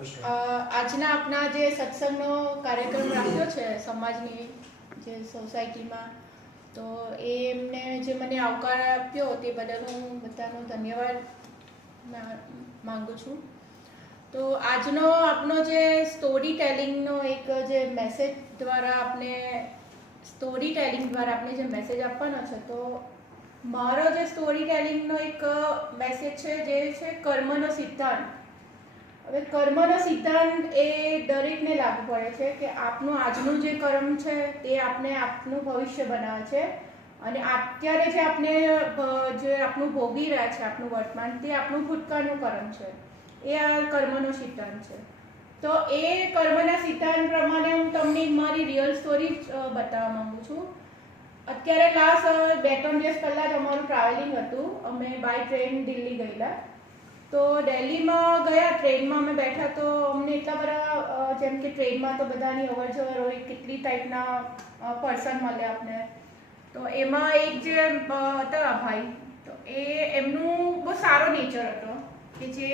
આજના આપણા જે સત્સંગનો કાર્યક્રમ રાખ્યો છે સમાજની જે સોસાયટીમાં, તો એ એમને જે મને આવકાર આપ્યો તે બદલ હું બધાનો ધન્યવાદ માંગુ છું. તો આજનો આપણો જે સ્ટોરી ટેલિંગનો એક જે મેસેજ દ્વારા આપણે જે મેસેજ આપવાનો છે, તો મારો જે સ્ટોરી ટેલિંગનો એક મેસેજ છે જે છે કર્મનો સિદ્ધાંત. હવે કર્મનો સિદ્ધાંત એ દરેકને લાગુ પડે છે કે આપનું આજનું જે કર્મ છે તે આપણે આપનું ભવિષ્ય બનાવે છે, અને અત્યારે જે આપણે જે આપણું ભોગવી રહ્યા છે આપણું વર્તમાન, તે આપણું ભૂતકાળનું કર્મ છે. એ આ કર્મનો સિદ્ધાંત છે. તો એ કર્મના સિદ્ધાંત પ્રમાણે હું તમને મારી રિયલ સ્ટોરી બતાવવા માંગુ છું. અત્યારે લાસ્ટ 2-3 દિવસ પહેલાં જ અમારું ટ્રાવેલિંગ હતું. અમે બાય ટ્રેન દિલ્હી ગયેલા. તો દિલ્હીમાં ગયા, ટ્રેનમાં અમે બેઠા તો અમને એટલા બધા, જેમ કે ટ્રેનમાં તો બધાની અવરજવર હોય, કેટલી ટાઈપના પર્સન મળે આપણે. તો એમાં એક જે હતા ભાઈ, તો એમનું બહુ સારો નેચર હતો કે જે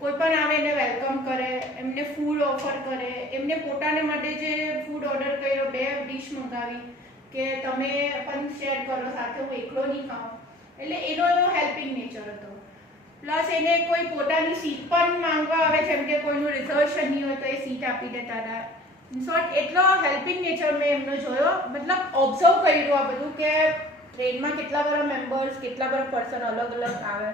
કોઈ પણ આવે એને વેલકમ કરે, એમને ફૂડ ઓફર કરે. એમને પોતાને માટે જે ફૂડ ઓર્ડર કર્યો, 2 ડીશ મંગાવી કે તમે પણ શેર કરો સાથે, હું એકલો નહીં ખાઉં. એટલે એનો હેલ્પિંગ નેચર હતો. પ્લસ એને કોઈ પોતાની સીટ પણ માંગવા આવે, જેમ કે કોઈનું રિઝર્વેશન નહીં હોય તો એ સીટ આપી દેતા હતા. ઇન શોર્ટ એટલો હેલ્પિંગ નેચર મેં એમનો જોયો. મતલબ ઓબ્ઝર્વ કર્યું આ બધું કે ટ્રેનમાં કેટલા બધા મેમ્બર્સ, કેટલા બધા પર્સન અલગ અલગ આવે.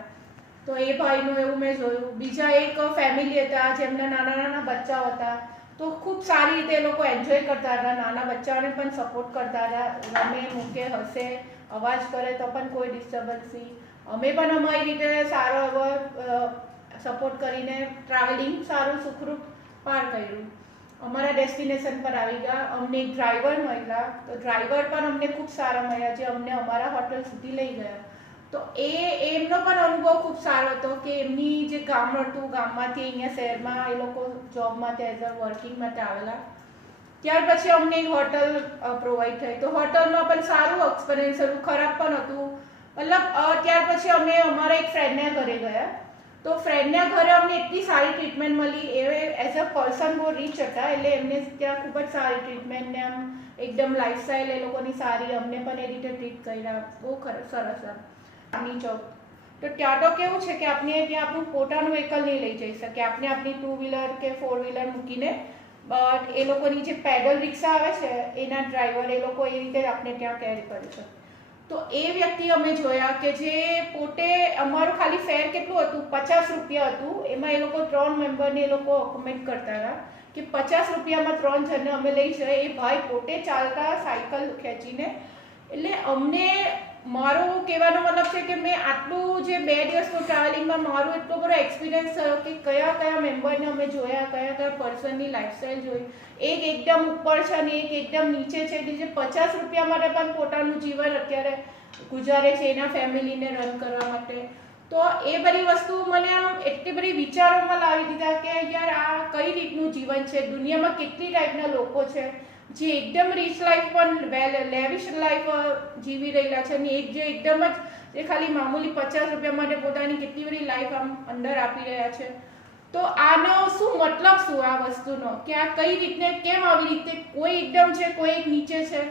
તો એ ભાઈનું એવું મેં જોયું. બીજા એક ફેમિલી હતા જેમના નાના નાના બચ્ચાઓ હતા. તો ખૂબ સારી રીતે એ લોકો એન્જોય કરતા હતા. નાના બચ્ચાઓને પણ સપોર્ટ કરતા હતા. રમે, મૂકે, હસે, અવાજ કરે તો પણ કોઈ ડિસ્ટર્બન્સ નહીં. અમે પણ અમારી રીતે સારો એવો સપોર્ટ કરીને ટ્રાવેલિંગ સારું સુખરૂપ પાર કર્યું. અમારા ડેસ્ટિનેશન પર આવી ગયા. અમને એક ડ્રાઈવર મળ્યા. તો ડ્રાઈવર પણ અમને ખૂબ સારા મળ્યા, જે અમને અમારા હોટલ સુધી લઈ ગયા. તો એમનો પણ અનુભવ ખૂબ સારો હતો કે એમની જે ગામ હતું, ગામમાંથી અહીંયા શહેરમાં એ લોકો જોબ માટે એઝ અ વર્કિંગ માટે આવેલા. ત્યાર પછી અમને એક હોટલ પ્રોવાઈડ થઈ. તો હોટલમાં પણ સારું એક્સપિરિયન્સ હતું, ખરાબ પણ હતું. મતલબ ત્યાર પછી અમે અમારા એક ફ્રેન્ડના ઘરે ગયા. તો ફ્રેન્ડના ઘરે અમને એટલી સારી ટ્રીટમેન્ટ મળી. એ એઝ અ પર્સન બહુ રીચ હતા, એટલે એમને ત્યાં ખૂબ જ સારી ટ્રીટમેન્ટ ને આમ એકદમ લાઈફસ્ટાઈલ એ લોકોની સારી. અમને પણ એ રીતે ટ્રીટ કર્યા. બહુ સરસ. ચાંદની ચોક. તો ત્યાં તો કેવું છે કે આપણે ત્યાં આપણું પોતાનું વ્હીકલ નહીં લઈ જઈ શકીએ. આપણે આપણી 2 વ્હીલર કે 4 વ્હીલર મૂકીને, બટ એ લોકોની જે પેડલ રિક્ષા આવે છે એના ડ્રાઈવર એ લોકો એ રીતે આપણે ત્યાં કેરી કરે છે. તો એ વ્યક્તિ અમે જોયા કે જે પોતે, અમારું ખાલી ફેર કેટલું હતું, 50 રૂપિયા હતું. એમાં એ લોકો 3 મેમ્બરને એ લોકો અકોમેડ કરતા હતા કે 50 રૂપિયામાં 3 જણને અમે લઈ જઈએ. એ ભાઈ પોતે ચાલતા, સાયકલ ખેંચીને. એટલે અમને, મારો કહેવાનો મતલબ છે કે મેં આટલું જે 2 દિવસનું ટ્રાવેલિંગમાં મારું એટલો બધો એક્સપિરિયન્સ થયો કે કયા કયા મેમ્બરને અમે જોયા, કયા કયા પર્સનની લાઈફસ્ટાઈલ જોઈ. એક એકદમ ઉપર છે અને એક એકદમ નીચે છે, કે જે 50 રૂપિયા માટે પણ પોતાનું જીવન અત્યારે ગુજારે છે એના ફેમિલીને રન કરવા માટે. તો એ બધી વસ્તુ મને આમ એટલી બધી વિચારોમાં લાવી દીધા કે યાર આ કઈ રીતનું જીવન છે. દુનિયામાં કેટલી ટાઈપના લોકો છે જે એકદમ રીચ લાઈફ પણ લેવિશ લાઈફ જીવી રહેલા છે, અને એક જે એકદમ જ જે ખાલી મામૂલી 50 રૂપિયા માટે પોતાની કેટલી બધી લાઈફ આમ અંદર આપી રહ્યા છે. તો આનો શું મતલબ, શું આ વસ્તુનો, કે આ કઈ રીતને, કેમ આવી રીતે કોઈ એકદમ છે, કોઈ એક નીચે છે.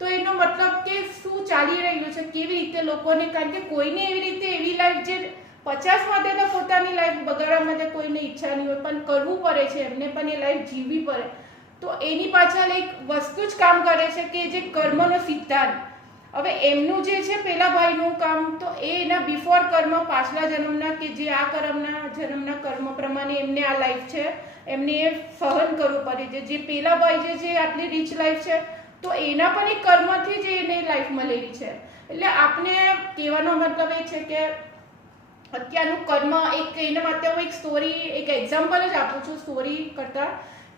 તો એનો મતલબ કે શું ચાલી રહ્યું છે, કેવી રીતે લોકોને, કારણ કે કોઈને એવી રીતે એવી લાઈફ જે 50 માટે તો પોતાની લાઈફ બગાડવા માટે કોઈને ઈચ્છા નહીં હોય, પણ કરવું પડે છે, એમને પણ એ લાઈફ જીવવી પડે. તો એની પાછળ એક વસ્તુ જ કામ કરે છે કે જે કર્મનો સિદ્ધાંત. હવે એમનું જે છે પેલા ભાઈનું કામ, તો એના બિફોર કર્મ, પાછલા જન્મના, કે જે આ જન્મના કર્મ પ્રમાણે એમને આ લાઈફ છે, એમને એ સહન કરવું પડે છે. જે પેલા ભાઈ જે છે આટલી રીચ લાઈફ છે, તો એના પણ એક કર્મથી જ એને લાઈફ મળેલી છે. એટલે આપણે કહેવાનો મતલબ એ છે કે અત્યારનું કર્મ, એના માટે હું એક સ્ટોરી, એક એક્ઝામ્પલ જ આપું છું સ્ટોરી કરતા,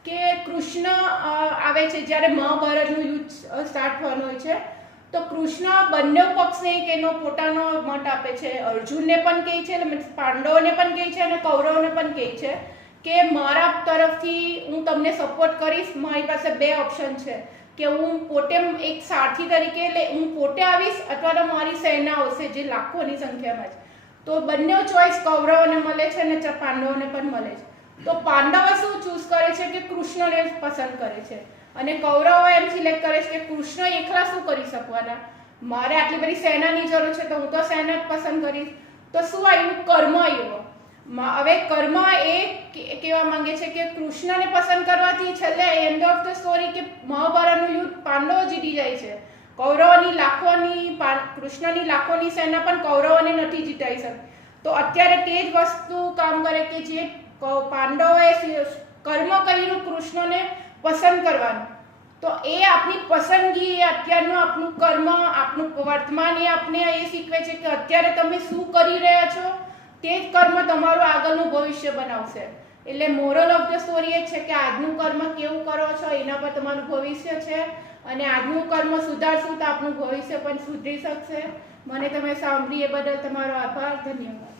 કે કૃષ્ણ આવે છે જ્યારે મહાભારતનું યુદ્ધ સ્ટાર્ટ થવાનું હોય છે. તો કૃષ્ણ બંને પક્ષને એક એનો પોતાનો મત આપે છે. અર્જુનને પણ કહે છે, પાંડવોને પણ કહે છે, અને કૌરવોને પણ કહે છે કે મારા તરફથી હું તમને સપોર્ટ કરીશ. મારી પાસે 2 ઓપ્શન છે, કે હું પોતે એક સારથી તરીકે હું પોતે આવીશ, અથવા તો મારી સેના આવશે જે લાખોની સંખ્યામાં છે. તો બંને ચોઈસ કૌરવોને મળે છે અને પાંડવોને પણ મળે છે. તો પાંડવો શું ચૂઝ કરે છે કે કૃષ્ણને પસંદ કરે છે, અને કૌરવો એમ સિલેક્ટ કરે છે કે કૃષ્ણ એકલા શું કરી શકવાના, મારે આટલી બધી સેનાની જરૂર છે તો હું તો સેના જ પસંદ કરીશ. તો શું આવ્યું? કર્મ આવ્યો. હવે કર્મ એ કહેવા માંગે છે કે કૃષ્ણને પસંદ કરવાથી છેલ્લે એન્ડ ઓફ ધ સ્ટોરી કે મહાભારતનું યુદ્ધ પાંડવો જીતી જાય છે. કૌરવોની લાખોની કૃષ્ણની લાખોની સેના પણ કૌરવોને નથી જીતાઈ શકતી. તો અત્યારે તે જ વસ્તુ કામ કરે કે જે પાંડવોએ કર્મ કર્યું કૃષ્ણને પસંદ કરવાનું, તો એ આપણી પસંદગી, એ અત્યારનું આપણું કર્મ, આપણું વર્તમાન એ આપણે એ શીખવે છે કે અત્યારે તમે શું કરી રહ્યા છો તે જ કર્મ તમારું આગળનું ભવિષ્ય બનાવશે. એટલે મોરલ ઓફ ધ સ્ટોરી એ છે કે આજનું કર્મ કેવું કરો છો એના પર તમારું ભવિષ્ય છે, અને આજનું કર્મ સુધારશું તો આપણું ભવિષ્ય પણ સુધરી શકશે. મને તમે સાંભળી એ બદલ તમારો આભાર. ધન્યવાદ.